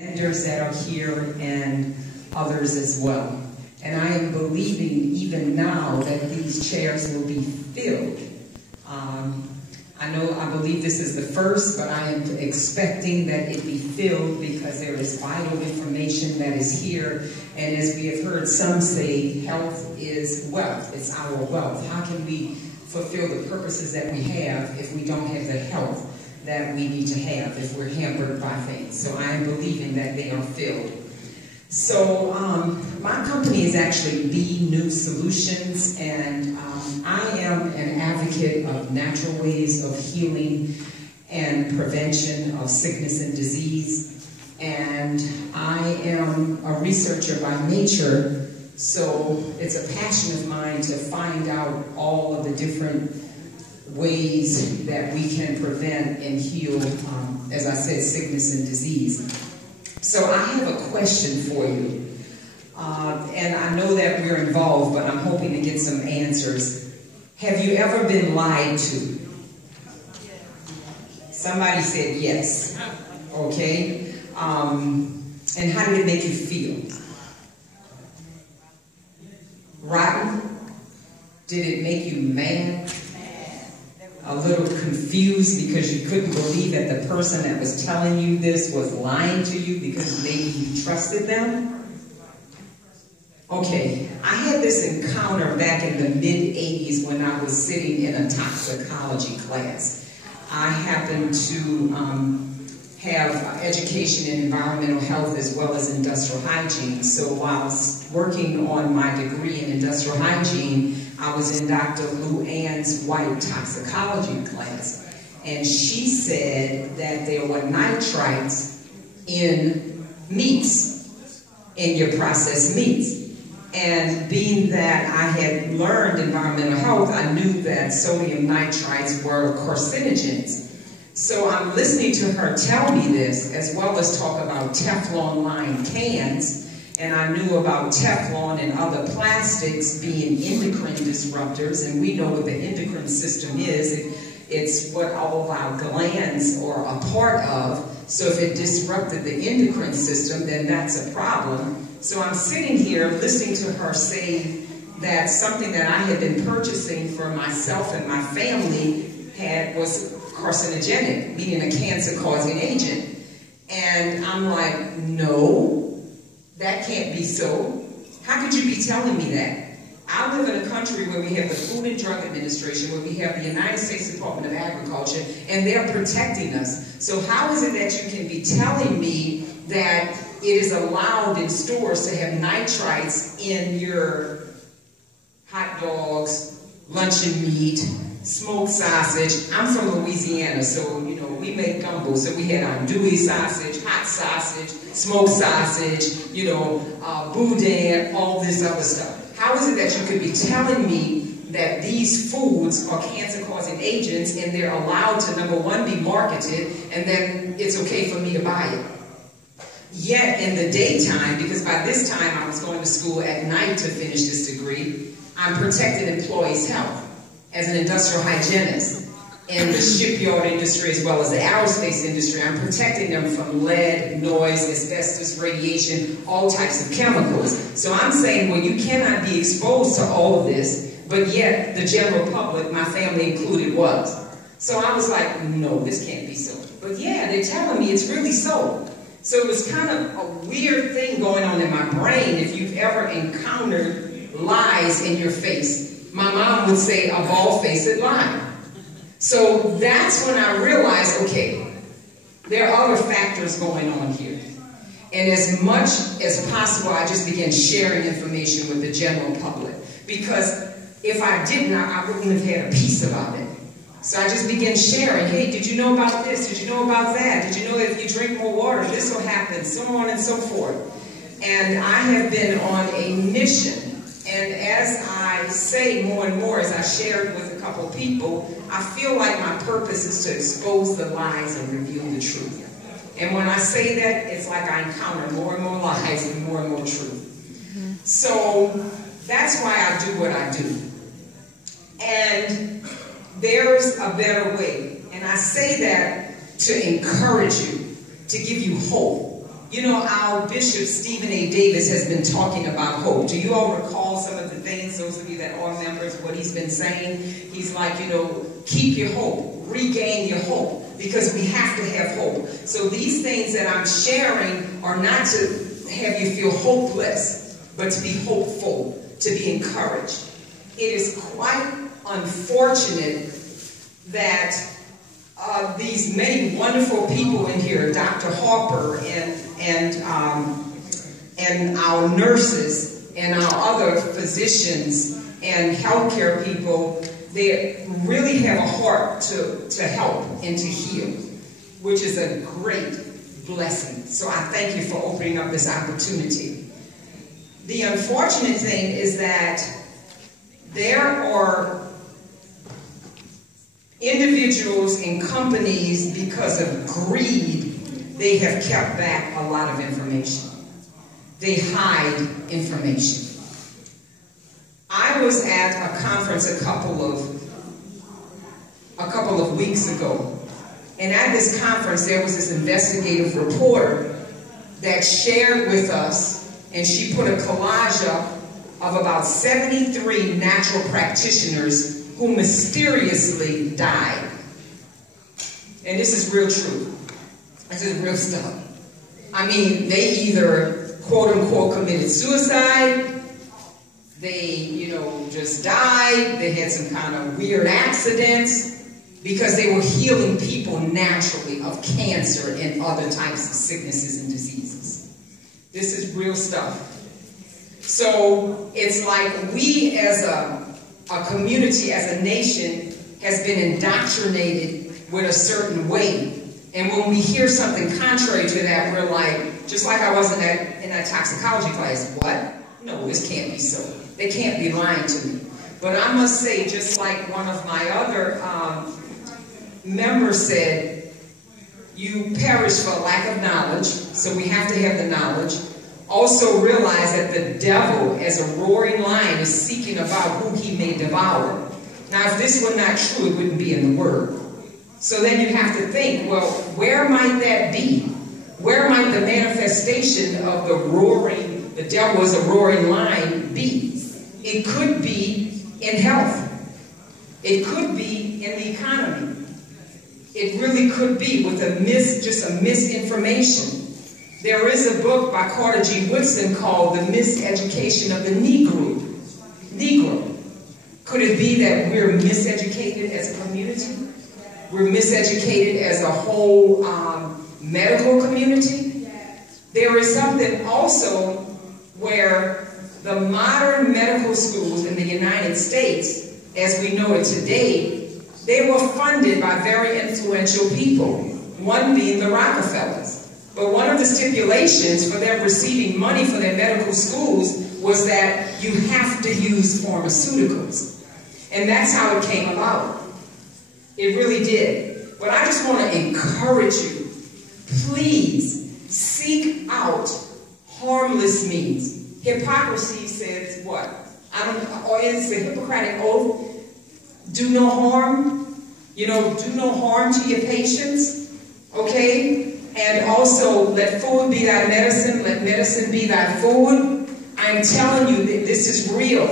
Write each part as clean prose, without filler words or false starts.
vendors that are here and others as well. And I am believing even now that these chairs will be filled. I believe this is the first, but I am expecting that it be filled because there is vital information that is here. And as we have heard some say, health is wealth. It's our wealth. How can we fulfill the purposes that we have if we don't have the health that we need to have, if we're hampered by things? So I am believing that they are filled. So my company is actually Be New Solutions, and I am an advocate of natural ways of healing and prevention of sickness and disease. And I am a researcher by nature, so it's a passion of mine to find out all of the different ways that we can prevent and heal, as I said, sickness and disease. So I have a question for you, and I know that we're involved, but I'm hoping to get some answers. Have you ever been lied to? Somebody said yes. Okay. And how did it make you feel? Rotten? Did it make you mad? A little confused because you couldn't believe that the person that was telling you this was lying to you because maybe you trusted them? Okay, I had this encounter back in the mid-'80s when I was sitting in a toxicology class. I happened to have education in environmental health as well as industrial hygiene. So while I was working on my degree in industrial hygiene, I was in Dr. Lou Ann's white toxicology class, and she said that there were nitrites in meats, in your processed meats. And being that I had learned environmental health, I knew that sodium nitrites were carcinogens. So I'm listening to her tell me this, as well as talk about Teflon lined cans. And I knew about Teflon and other plastics being endocrine disruptors, and we know what the endocrine system is. It's what all of our glands are a part of. So if it disrupted the endocrine system, then that's a problem. So I'm sitting here listening to her say that something that I had been purchasing for myself and my family was carcinogenic, meaning a cancer-causing agent. And I'm like, no. That can't be so. How could you be telling me that? I live in a country where we have the Food and Drug Administration, where we have the United States Department of Agriculture, and they're protecting us. So how is it that you can be telling me that it is allowed in stores to have nitrites in your hot dogs, luncheon meat, smoked sausage? I'm from Louisiana, so we make gumbo. So we had our Dewey sausage, hot sausage, smoked sausage, boudin, all this other stuff. How is it that you could be telling me that these foods are cancer-causing agents and they're allowed to, number one, be marketed, and then it's okay for me to buy it? Yet in the daytime, because by this time I was going to school at night to finish this degree, I'm protecting employees' health as an industrial hygienist in the shipyard industry as well as the aerospace industry. I'm protecting them from lead, noise, asbestos, radiation, all types of chemicals. So I'm saying, well, you cannot be exposed to all of this, but yet the general public, my family included, was. So I was like, no, this can't be so. But yeah, they're telling me it's really so. So it was kind of a weird thing going on in my brain if you've ever encountered lies in your face. My mom would say a bald-faced lie. So that's when I realized, okay, there are other factors going on here. And as much as possible, I just began sharing information with the general public. Because if I didn't, I wouldn't have had a peace about it. So I just began sharing, hey, did you know about this? Did you know about that? Did you know that if you drink more water, this will happen? So on and so forth. And I have been on a mission. And as I say more and more, as I shared with a couple people, I feel like my purpose is to expose the lies and reveal the truth. And when I say that, it's like I encounter more and more lies and more truth. So that's why I do what I do. And there's a better way. And I say that to encourage you, to give you hope. You know, our Bishop Stephen A. Davis has been talking about hope. Do you all recall some of the things, those of you that are members, what he's been saying? He's like, you know, keep your hope, regain your hope, because we have to have hope. So these things that I'm sharing are not to have you feel hopeless, but to be hopeful, to be encouraged. It is quite unfortunate that these many wonderful people in here, Dr. Harper and our nurses and our other physicians and healthcare people, they really have a heart to help and to heal, which is a great blessing. So I thank you for opening up this opportunity. The unfortunate thing is that there are individuals and companies, because of greed, they have kept back a lot of information. They hide information. I was at a conference a couple of weeks ago, and at this conference there was this investigative reporter that shared with us, and she put a collage up of about 73 natural practitioners who mysteriously died. And this is real true. This is real stuff. I mean, they either, quote unquote, committed suicide, they, you know, just died, they had some kind of weird accidents, because they were healing people naturally of cancer and other types of sicknesses and diseases. This is real stuff. So it's like we as a community, as a nation, has been indoctrinated with a certain way. And when we hear something contrary to that, we're like, just like I was in that toxicology class, what? No, this can't be so. They can't be lying to me. But I must say, just like one of my other members said, you perish for lack of knowledge, so we have to have the knowledge. Also realize that the devil, as a roaring lion, is seeking about who he may devour. Now, if this were not true, it wouldn't be in the Word. So then you have to think, well, where might that be? Where might the manifestation of the devil as a roaring lion be? It could be in health. It could be in the economy. It really could be with just a misinformation. There is a book by Carter G. Woodson called The Miseducation of the Negro. Could it be that we're miseducated as a community? We're miseducated as a whole medical community? There is something also where the modern medical schools in the United States, as we know it today, they were funded by very influential people, one being the Rockefellers. But one of the stipulations for them receiving money for their medical schools was that you have to use pharmaceuticals. And that's how it came about. It really did. But I just want to encourage you, please seek out harmless means. Hypocrisy says what? Or is it a Hippocratic oath? Do no harm. You know, do no harm to your patients. Okay? And also, let food be thy medicine, let medicine be thy food. I'm telling you that this is real.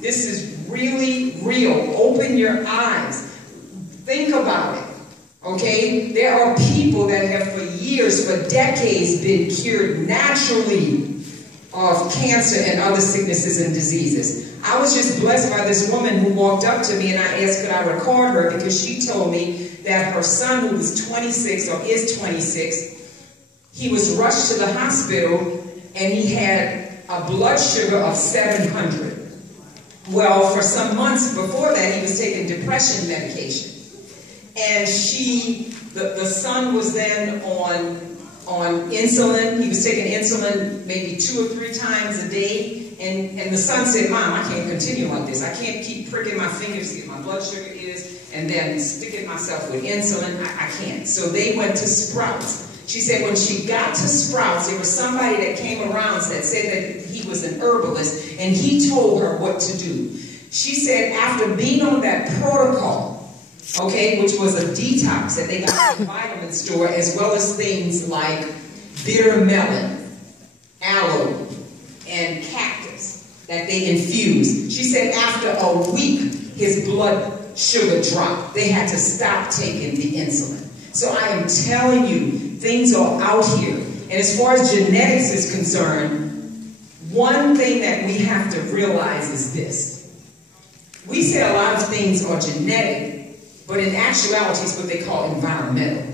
This is really real. Open your eyes. Think about it. Okay? There are people that have for years, for decades, been cured naturally of cancer and other sicknesses and diseases. I was just blessed by this woman who walked up to me, and I asked could I record her, because she told me that her son, who was 26 or is 26, he was rushed to the hospital and he had a blood sugar of 700. Well, for some months before that, he was taking depression medication. And the son was then on insulin. He was taking insulin maybe 2 or 3 times a day. And the son said, Mom, I can't continue like this. I can't keep pricking my fingers to get my blood sugar is, and then sticking myself with insulin. I can't. So they went to Sprouts. She said when she got to Sprouts, there was somebody that came around that said that he was an herbalist, and he told her what to do. She said after being on that protocol, okay, which was a detox that they got at the vitamin store, as well as things like bitter melon, aloe, and cactus that they infused. She said after a week, his blood sugar dropped. They had to stop taking the insulin. So I am telling you, things are out here. And as far as genetics is concerned, one thing that we have to realize is this. We say a lot of things are genetic, but in actuality, it's what they call environmental,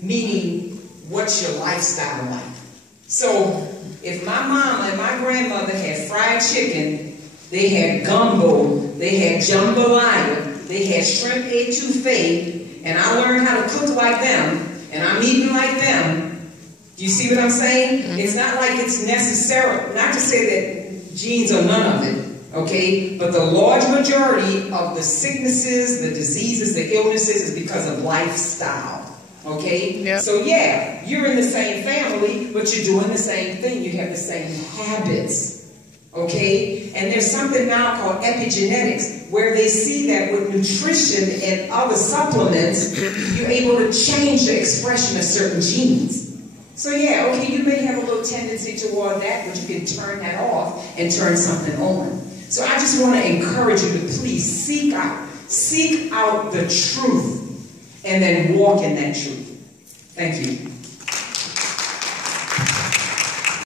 meaning what's your lifestyle like. So if my mama and my grandmother had fried chicken, they had gumbo, they had jambalaya, they had shrimp etouffee, and I learned how to cook like them, and I'm eating like them. Do you see what I'm saying? Mm-hmm. It's not like it's necessary, not to say that genes are none of it, okay? But the large majority of the sicknesses, the diseases, the illnesses is because of lifestyle, okay? Yep. So yeah, you're in the same family, but you're doing the same thing. You have the same habits. Okay? And there's something now called epigenetics, where they see that with nutrition and other supplements, you're able to change the expression of certain genes. So yeah, okay, you may have a little tendency toward that, but you can turn that off and turn something on. So I just want to encourage you to please seek out the truth, and then walk in that truth. Thank you.